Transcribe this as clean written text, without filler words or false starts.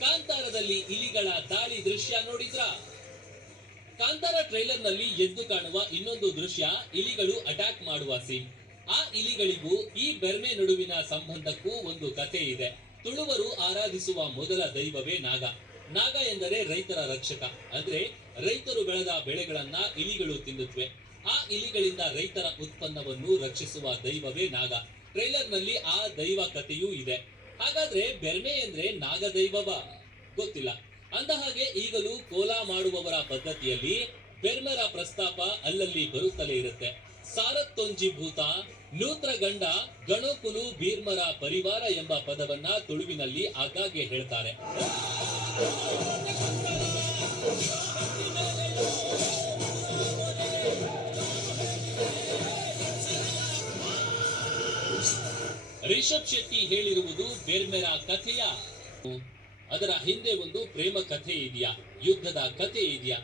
ಕಾಂತಾರದಲ್ಲಿ ಇಲಿಗಳ ದಾಳಿ ದೃಶ್ಯ ನೋಡಿದ್ರ? ಕಾಂತಾರ ಟ್ರೈಲರ್ ನಲ್ಲಿ ಎದ್ದು ಕಾಣುವ ಇನ್ನೊಂದು ದೃಶ್ಯ ಇಲಿಗಳು ಅಟ್ಯಾಕ್ ಮಾಡುವ ಸೀನ್. ಆ ಇಲಿಗಳಿಗೂ ಈ ಬೆರ್ಮೆ ನಡುವಿನ ಸಂಬಂಧಕ್ಕೂ ಒಂದು ಕಥೆ ಇದೆ. ತುಳುವರು ಆರಾಧಿಸುವ ಮೊದಲ ದೈವವೇ ನಾಗ. ನಾಗ ಎಂದರೆ ರೈತರ ರಕ್ಷಕ. ಅಂದ್ರೆ ರೈತರು ಬೆಳೆದ ಬೆಳೆಗಳನ್ನ ಇಲಿಗಳು ತಿನ್ನುತ್ತವೆ. ಆ ಇಲಿಗಳಿಂದ ರೈತರ ಉತ್ಪನ್ನವನ್ನು ರಕ್ಷಿಸುವ ದೈವವೇ ನಾಗ. ಟ್ರೈಲರ್ ನಲ್ಲಿ ಆ ದೈವ ಕಥೆಯೂ ಇದೆ. ಹಾಗಾದ್ರೆ ಬೆರ್ಮೆ ಅಂದ್ರೆ ನಾಗ ದೈವವ? ಗೊತ್ತಿಲ್ಲ. ಅಂದ ಹಾಗೆ ಈಗಲೂ ಕೋಲ ಮಾಡುವವರ ಪದ್ಧತಿಯಲ್ಲಿ ಬೆರ್ಮೆರ ಪ್ರಸ್ತಾಪ ಅಲ್ಲಲ್ಲಿ ಬರುತ್ತಲೇ ಇರುತ್ತೆ. ಸಾರತ್ತೊಂಜಿ ಭೂತ ನೂತ್ರ ಗಂಡ ಗಣೋಕುಲು ಬೀರ್ಮರ ಪರಿವಾರ ಎಂಬ ಪದವನ್ನ ತುಳುವಿನಲ್ಲಿ ಆಗಾಗ್ಗೆ ಹೇಳ್ತಾರೆ. ರಿಷಬ್ ಶೆಟ್ಟಿ ಹೇಳಿರುವುದು ಬೆರ್ಮೆರ ಕಥೆಯ? ಅದರ ಹಿಂದೆ ಒಂದು ಪ್ರೇಮ ಕಥೆ ಇದೆಯಾ? ಯುದ್ಧದ ಕಥೆ ಇದೆಯಾ?